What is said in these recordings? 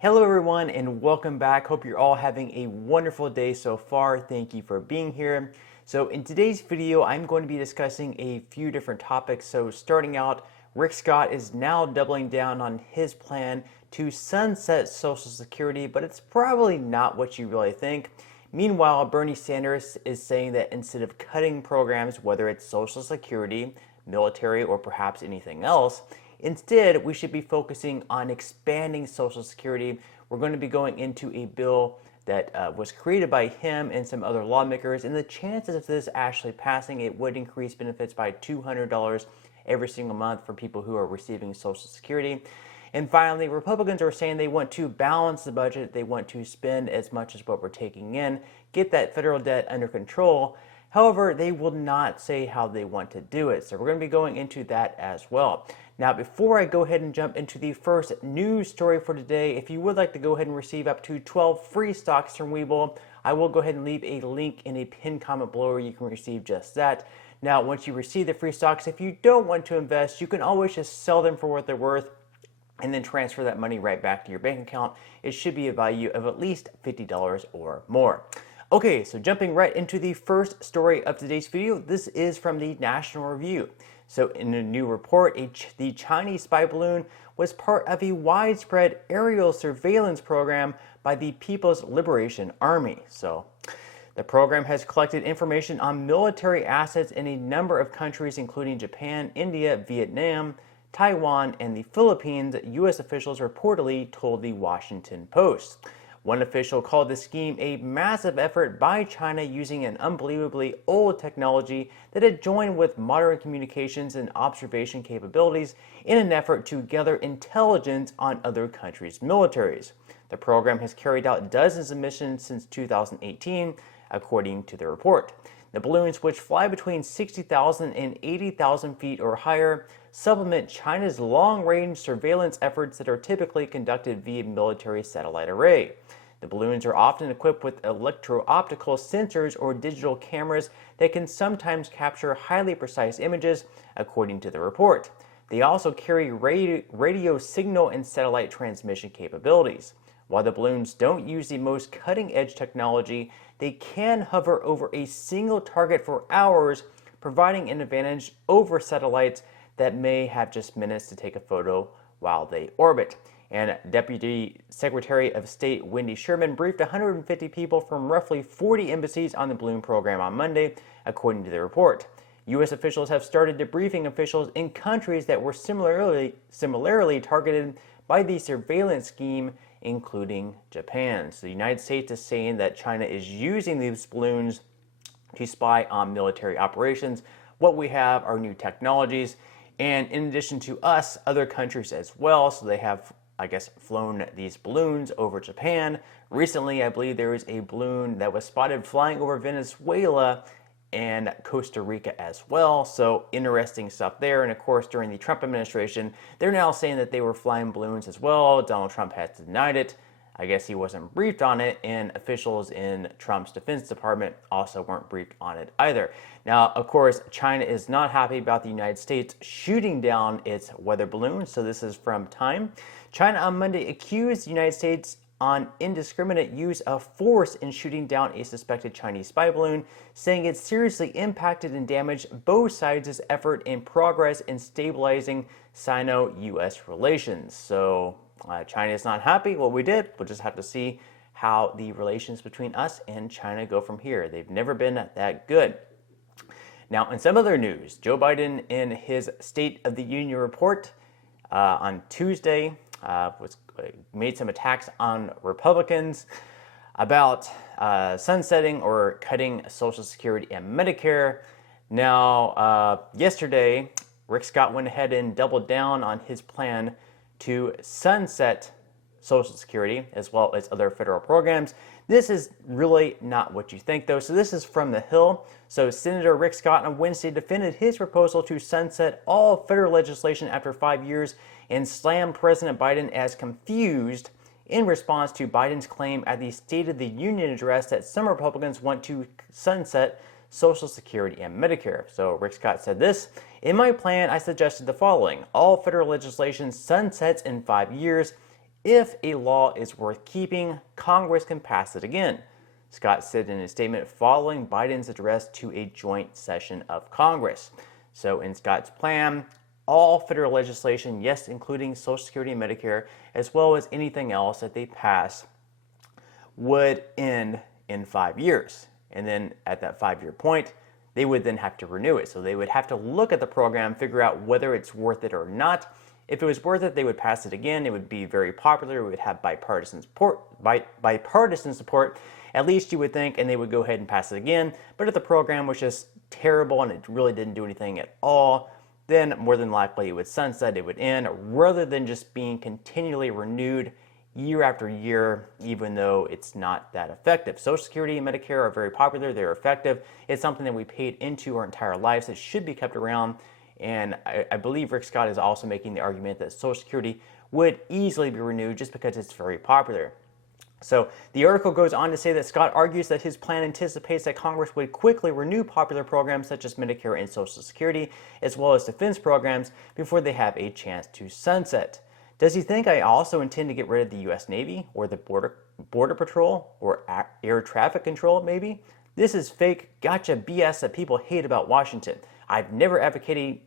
Hello everyone and welcome back. Hope you're all having a wonderful day so far. Thank you for being here. So in today's video, I'm going to be discussing a few different topics. So starting out, Rick Scott is now doubling down on his plan to sunset Social Security, but it's probably not what you really think. Meanwhile, Bernie Sanders is saying that instead of cutting programs, whether it's Social Security, military, or perhaps anything else, instead, we should be focusing on expanding Social Security. We're going to be going into a bill that was created by him and some other lawmakers, and the chances of this actually passing, it would increase benefits by $200 every single month for people who are receiving Social Security. And finally, Republicans are saying they want to balance the budget. They want to spend as much as what we're taking in, get that federal debt under control. However, they will not say how they want to do it. So we're going to be going into that as well. Now, before I go ahead and jump into the first news story for today, if you would like to go ahead and receive up to 12 free stocks from Webull, I will go ahead and leave a link in a pinned comment below where you can receive just that. Now, once you receive the free stocks, if you don't want to invest, you can always just sell them for what they're worth and then transfer that money right back to your bank account. It should be a value of at least $50 or more. Okay, so jumping right into the first story of today's video, this is from the National Review. So in a new report, the Chinese spy balloon was part of a widespread aerial surveillance program by the People's Liberation Army. So the program has collected information on military assets in a number of countries, including Japan, India, Vietnam, Taiwan, and the Philippines, U.S. officials reportedly told the Washington Post. One official called the scheme a massive effort by China using an unbelievably old technology that had joined with modern communications and observation capabilities in an effort to gather intelligence on other countries' militaries. The program has carried out dozens of missions since 2018, according to the report. The balloons, which fly between 60,000 and 80,000 feet or higher, supplement China's long-range surveillance efforts that are typically conducted via military satellite array. The balloons are often equipped with electro-optical sensors or digital cameras that can sometimes capture highly precise images, according to the report. They also carry radio signal and satellite transmission capabilities. While the balloons don't use the most cutting-edge technology, they can hover over a single target for hours, providing an advantage over satellites that may have just minutes to take a photo while they orbit. And Deputy Secretary of State Wendy Sherman briefed 150 people from roughly 40 embassies on the balloon program on Monday, according to the report. U.S. officials have started debriefing officials in countries that were similarly targeted by the surveillance scheme, including Japan. So the United States is saying that China is using these balloons to spy on military operations. What we have are new technologies, and in addition to us, other countries as well. So they have, I guess, flown these balloons over Japan. Recently, I believe there was a balloon that was spotted flying over Venezuela and Costa Rica as well. So interesting stuff there. And of course, during the Trump administration, they're now saying that they were flying balloons as well. Donald Trump has denied it. I guess he wasn't briefed on it, and officials in Trump's Defense Department also weren't briefed on it either. Now, of course, China is not happy about the United States shooting down its weather balloon. So this is from Time. China on Monday accused the United States on indiscriminate use of force in shooting down a suspected Chinese spy balloon, saying it seriously impacted and damaged both sides' effort and progress in stabilizing Sino-U.S. relations. So China is not happy what we did. We'll just have to see how the relations between us and China go from here. They've never been that good. Now, in some other news, Joe Biden, in his State of the Union report on Tuesday, made some attacks on Republicans about sunsetting or cutting Social Security and Medicare. Now, yesterday, Rick Scott went ahead and doubled down on his plan to sunset Social Security as well as other federal programs. This is really not what you think, though. So this is from The Hill. So Senator Rick Scott on Wednesday defended his proposal to sunset all federal legislation after 5 years and slammed President Biden as confused in response to Biden's claim at the State of the Union address that some Republicans want to sunset Social Security and Medicare. So Rick Scott said this: "In my plan, I suggested the following. All federal legislation sunsets in 5 years. if a law is worth keeping, Congress can pass it again, Scott said in a statement following Biden's address to a joint session of Congress. So in Scott's plan, all federal legislation, yes, including Social Security and Medicare, as well as anything else that they pass, would end in 5 years. And then at that 5-year point, they would then have to renew it. So they would have to look at the program, figure out whether it's worth it or not. If it was worth it, they would pass it again. It would be very popular. It would have bipartisan support, at least you would think, and they would go ahead and pass it again. But if the program was just terrible and it really didn't do anything at all, then more than likely it would sunset, it would end, rather than just being continually renewed year after year, even though it's not that effective. Social Security and Medicare are very popular, they're effective. It's something that we paid into our entire lives. It should be kept around. And I believe Rick Scott is also making the argument that Social Security would easily be renewed just because it's very popular. So the article goes on to say that Scott argues that his plan anticipates that Congress would quickly renew popular programs such as Medicare and Social Security, as well as defense programs, before they have a chance to sunset. Does he think I also intend to get rid of the U.S. Navy or the Border Patrol or air traffic control, maybe? This is fake gotcha BS that people hate about Washington. I've never advocated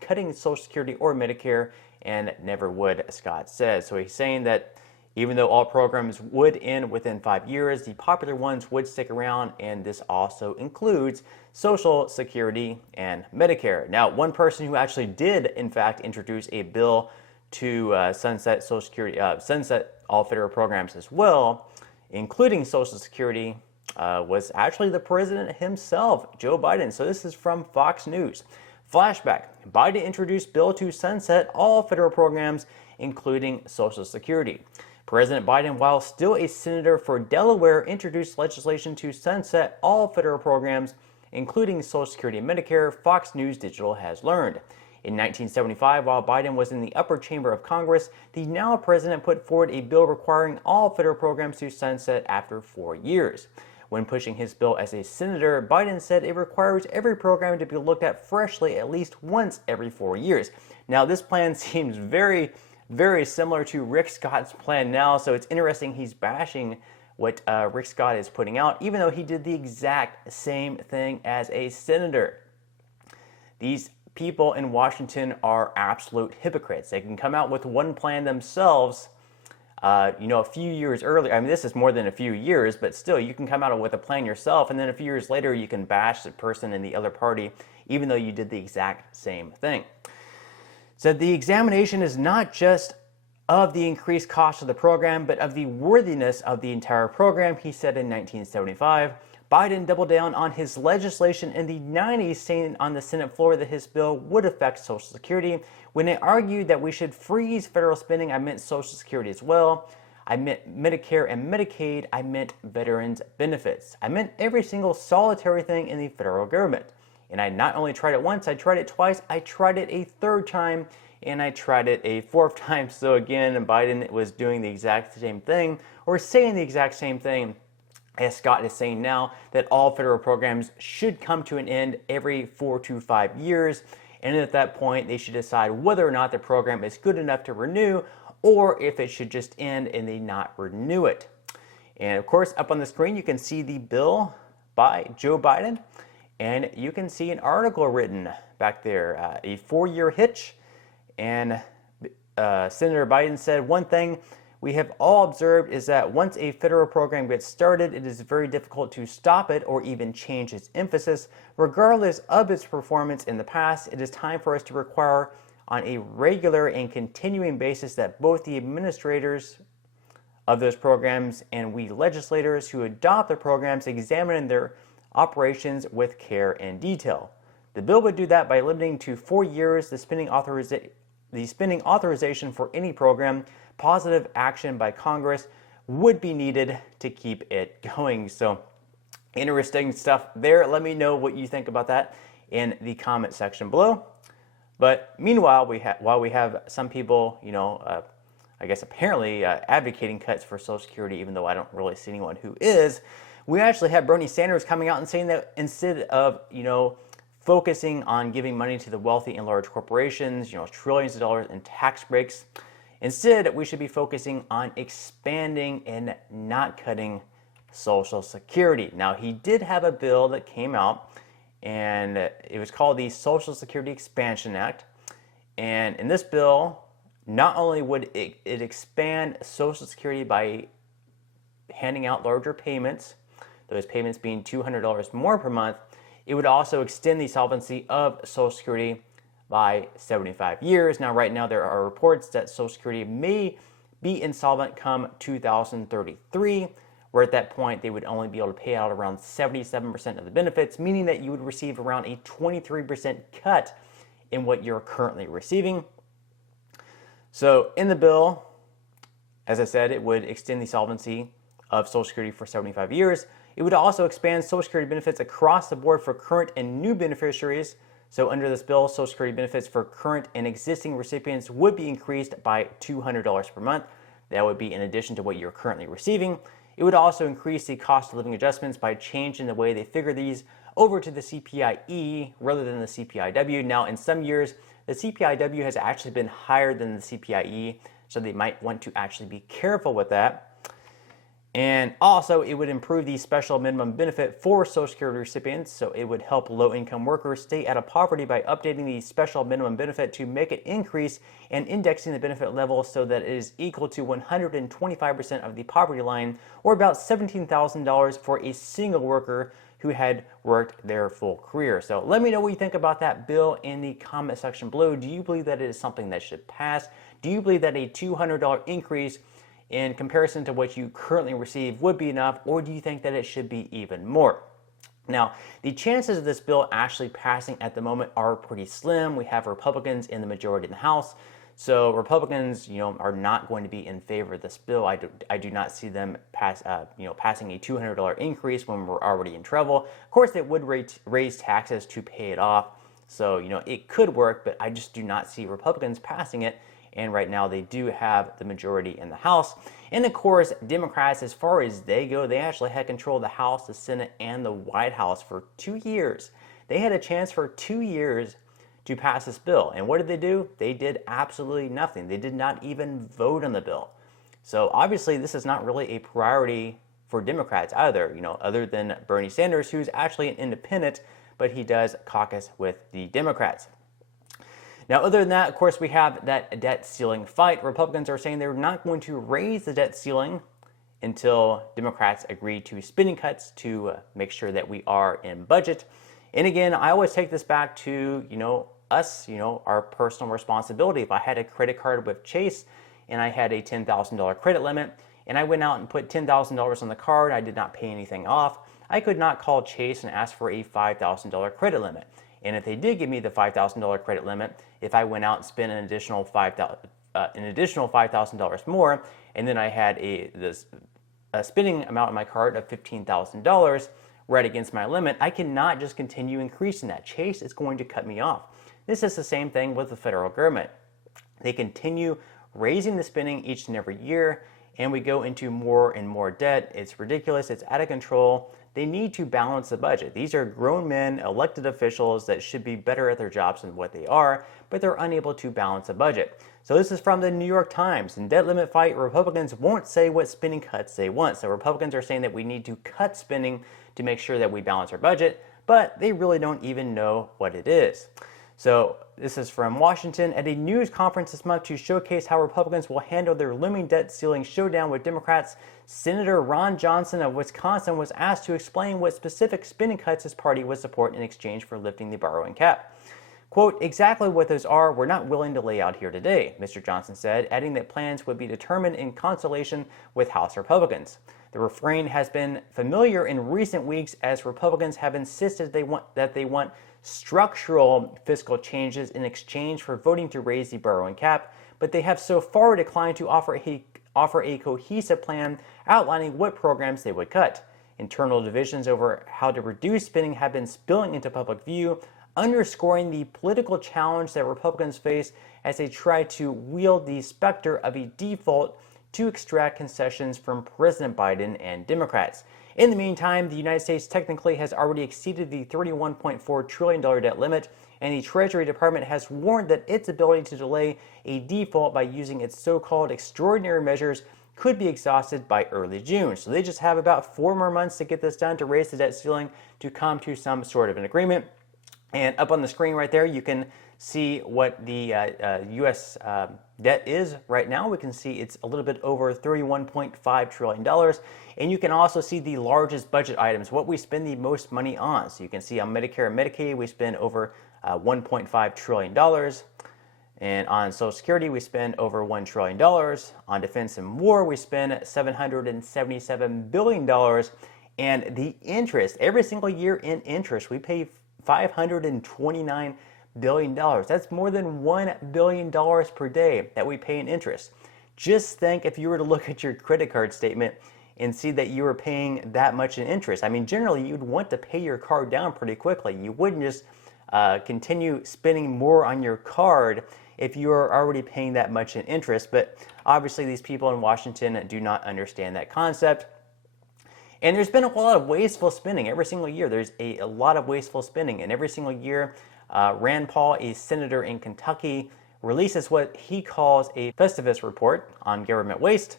cutting Social Security or Medicare, and never would, Scott says. So he's saying that even though all programs would end within 5 years, the popular ones would stick around, and this also includes Social Security and Medicare. Now, one person who actually did, in fact, introduce a bill to sunset Social Security, sunset all federal programs as well, including Social Security, was actually the president himself, Joe Biden. So this is from Fox News. Flashback: Biden introduced bill to sunset all federal programs, including Social Security. President Biden, while still a senator for Delaware, introduced legislation to sunset all federal programs, including Social Security and Medicare, Fox News Digital has learned. In 1975, while Biden was in the upper chamber of Congress, the now president put forward a bill requiring all federal programs to sunset after 4 years. When pushing his bill as a senator, Biden said it requires every program to be looked at freshly at least once every 4 years. Now, this plan seems very similar to Rick Scott's plan now, so it's interesting he's bashing what Rick Scott is putting out, even though he did the exact same thing as a senator. These people in Washington are absolute hypocrites. They can come out with one plan themselves, a few years earlier. I mean, this is more than a few years, but still, you can come out with a plan yourself, and then a few years later, you can bash the person in the other party, even though you did the exact same thing. Said the examination is not just of the increased cost of the program, but of the worthiness of the entire program, he said in 1975. Biden doubled down on his legislation in the 90s, saying on the Senate floor that his bill would affect Social Security. When they argued that we should freeze federal spending, I meant Social Security as well. I meant Medicare and Medicaid. I meant veterans benefits. I meant every single solitary thing in the federal government. And I not only tried it once, I tried it twice, I tried it a third time, and I tried it a fourth time. So again, Biden was doing the exact same thing, or saying the exact same thing as Scott is saying now, that all federal programs should come to an end every 4 to 5 years. And at that point, they should decide whether or not the program is good enough to renew, or if it should just end and they not renew it. And of course, up on the screen, you can see the bill by Joe Biden. And you can see an article written back there, a 4-year hitch. And Senator Biden said, one thing we have all observed is that once a federal program gets started, it is very difficult to stop it or even change its emphasis. Regardless of its performance in the past, it is time for us to require on a regular and continuing basis that both the administrators of those programs and we legislators who adopt the programs examine their operations with care and detail. The bill would do that by limiting to 4 years the spending authorization for any program. Positive action by Congress would be needed to keep it going. So interesting stuff there. Let me know what you think about that in the comment section below. But meanwhile, while we have some people, I guess apparently advocating cuts for Social Security, even though I don't really see anyone who is, we actually have Bernie Sanders coming out and saying that instead of, focusing on giving money to the wealthy and large corporations, trillions of dollars in tax breaks, Instead, we should be focusing on expanding and not cutting Social Security. Now, he did have a bill that came out, and it was called the Social Security Expansion Act. And in this bill, not only would it expand Social Security by handing out larger payments, those payments being $200 more per month, it would also extend the solvency of Social Security by 75 years. Now, right now, there are reports that Social Security may be insolvent come 2033, where at that point, they would only be able to pay out around 77% of the benefits, meaning that you would receive around a 23% cut in what you're currently receiving. So in the bill, as I said, it would extend the solvency of Social Security for 75 years. It would also expand Social Security benefits across the board for current and new beneficiaries. So under this bill, Social Security benefits for current and existing recipients would be increased by $200 per month. That would be in addition to what you're currently receiving. It would also increase the cost of living adjustments by changing the way they figure these over to the CPIE rather than the CPIW. Now, in some years, the CPIW has actually been higher than the CPIE, so they might want to actually be careful with that. And also, it would improve the special minimum benefit for Social Security recipients, so it would help low-income workers stay out of poverty by updating the special minimum benefit to make it increase and indexing the benefit level so that it is equal to 125% of the poverty line, or about $17,000 for a single worker who had worked their full career. So let me know what you think about that bill in the comment section below. Do you believe that it is something that should pass? Do you believe that a $200 increase in comparison to what you currently receive would be enough, or do you think that it should be even more? Now, the chances of this bill actually passing at the moment are pretty slim. We have Republicans in the majority in the House, so Republicans, are not going to be in favor of this bill. I do not see them passing a $200 increase when we're already in trouble. Of course, they would raise taxes to pay it off, so it could work, but I just do not see Republicans passing it. And right now they do have the majority in the House. And of course, Democrats, as far as they go, they actually had control of the House, the Senate, and the White House for 2 years. They had a chance for 2 years to pass this bill. And what did they do? They did absolutely nothing. They did not even vote on the bill. So obviously, this is not really a priority for Democrats either, other than Bernie Sanders, who's actually an independent, but he does caucus with the Democrats. Now, other than that, of course, we have that debt ceiling fight. Republicans are saying they're not going to raise the debt ceiling until Democrats agree to spending cuts to make sure that we are in budget. And again, I always take this back to, us, our personal responsibility. If I had a credit card with Chase and I had a $10,000 credit limit and I went out and put $10,000 on the card, I did not pay anything off, I could not call Chase and ask for a $5,000 credit limit. And if they did give me the $5,000 credit limit, if I went out and spent an additional $5,000 more, and then I had a spending amount on my card of $15,000 right against my limit, I cannot just continue increasing that. Chase is going to cut me off. This is the same thing with the federal government. They continue raising the spending each and every year, and we go into more and more debt. It's ridiculous. It's out of control. They need to balance the budget. These are grown men, elected officials that should be better at their jobs than what they are, but they're unable to balance a budget. So this is from the New York Times. In debt limit fight, Republicans won't say what spending cuts they want. So Republicans are saying that we need to cut spending to make sure that we balance our budget, but they really don't even know what it is. So this is from Washington. At a news conference this month to showcase how Republicans will handle their looming debt ceiling showdown with Democrats, Senator Ron Johnson of Wisconsin was asked to explain what specific spending cuts his party would support in exchange for lifting the borrowing cap. Quote, exactly what those are, we're not willing to lay out here today, Mr. Johnson said, adding that plans would be determined in consultation with House Republicans. The refrain has been familiar in recent weeks as Republicans have insisted they want structural fiscal changes in exchange for voting to raise the borrowing cap, but they have so far declined to offer a cohesive plan outlining what programs they would cut. Internal divisions over how to reduce spending have been spilling into public view, underscoring the political challenge that Republicans face as they try to wield the specter of a default to extract concessions from President Biden and Democrats. In the meantime, the United States technically has already exceeded the $31.4 trillion debt limit, and the Treasury Department has warned that its ability to delay a default by using its so-called extraordinary measures could be exhausted by early June. So they just have about 4 more months to get this done, to raise the debt ceiling, to come to some sort of an agreement. And up on the screen right there, you can see what the U.S. Debt is right now. We can see it's a little bit over $31.5 trillion. And you can also see the largest budget items, what we spend the most money on. So you can see on Medicare and Medicaid, we spend over $1.5 trillion. And on Social Security, we spend over $1 trillion. On defense and war, we spend $777 billion. And the interest, every single year in interest, we pay $529 billion. That's more than $1 billion per day that we pay in interest. Just think if you were to look at your credit card statement and see that you were paying that much in interest. I mean, generally, you'd want to pay your card down pretty quickly. You wouldn't just continue spending more on your card if you are already paying that much in interest. But obviously, these people in Washington do not understand that concept. And there's been a lot of wasteful spending every single year. There's a lot of wasteful spending. And every single year, Rand Paul, a senator in Kentucky, releases what he calls a Festivus report on government waste.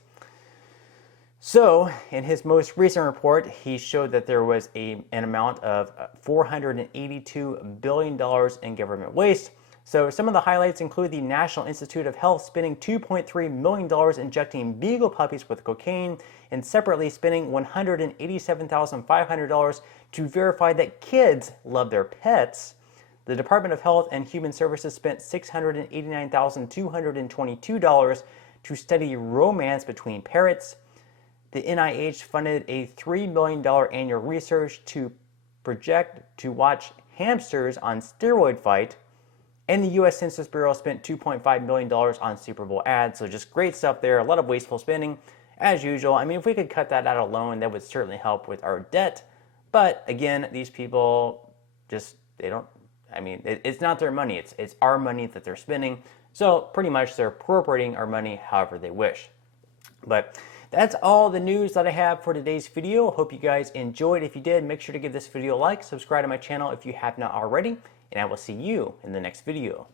So, in his most recent report, he showed that there was an amount of $482 billion in government waste. So, some of the highlights include the National Institute of Health spending $2.3 million injecting beagle puppies with cocaine, and separately spending $187,500 to verify that kids love their pets. The Department of Health and Human Services spent $689,222 to study romance between parrots. The NIH funded a $3 million annual research to project to watch hamsters on steroid fight. And the U.S. Census Bureau spent $2.5 million on Super Bowl ads. So just great stuff there. A lot of wasteful spending, as usual. I mean, if we could cut that out alone, that would certainly help with our debt. But again, these people just, they don't, I mean, it's not their money. It's our money that they're spending. So pretty much they're appropriating our money however they wish. But that's all the news that I have for today's video. Hope you guys enjoyed. If you did, make sure to give this video a like, subscribe to my channel if you have not already, and I will see you in the next video.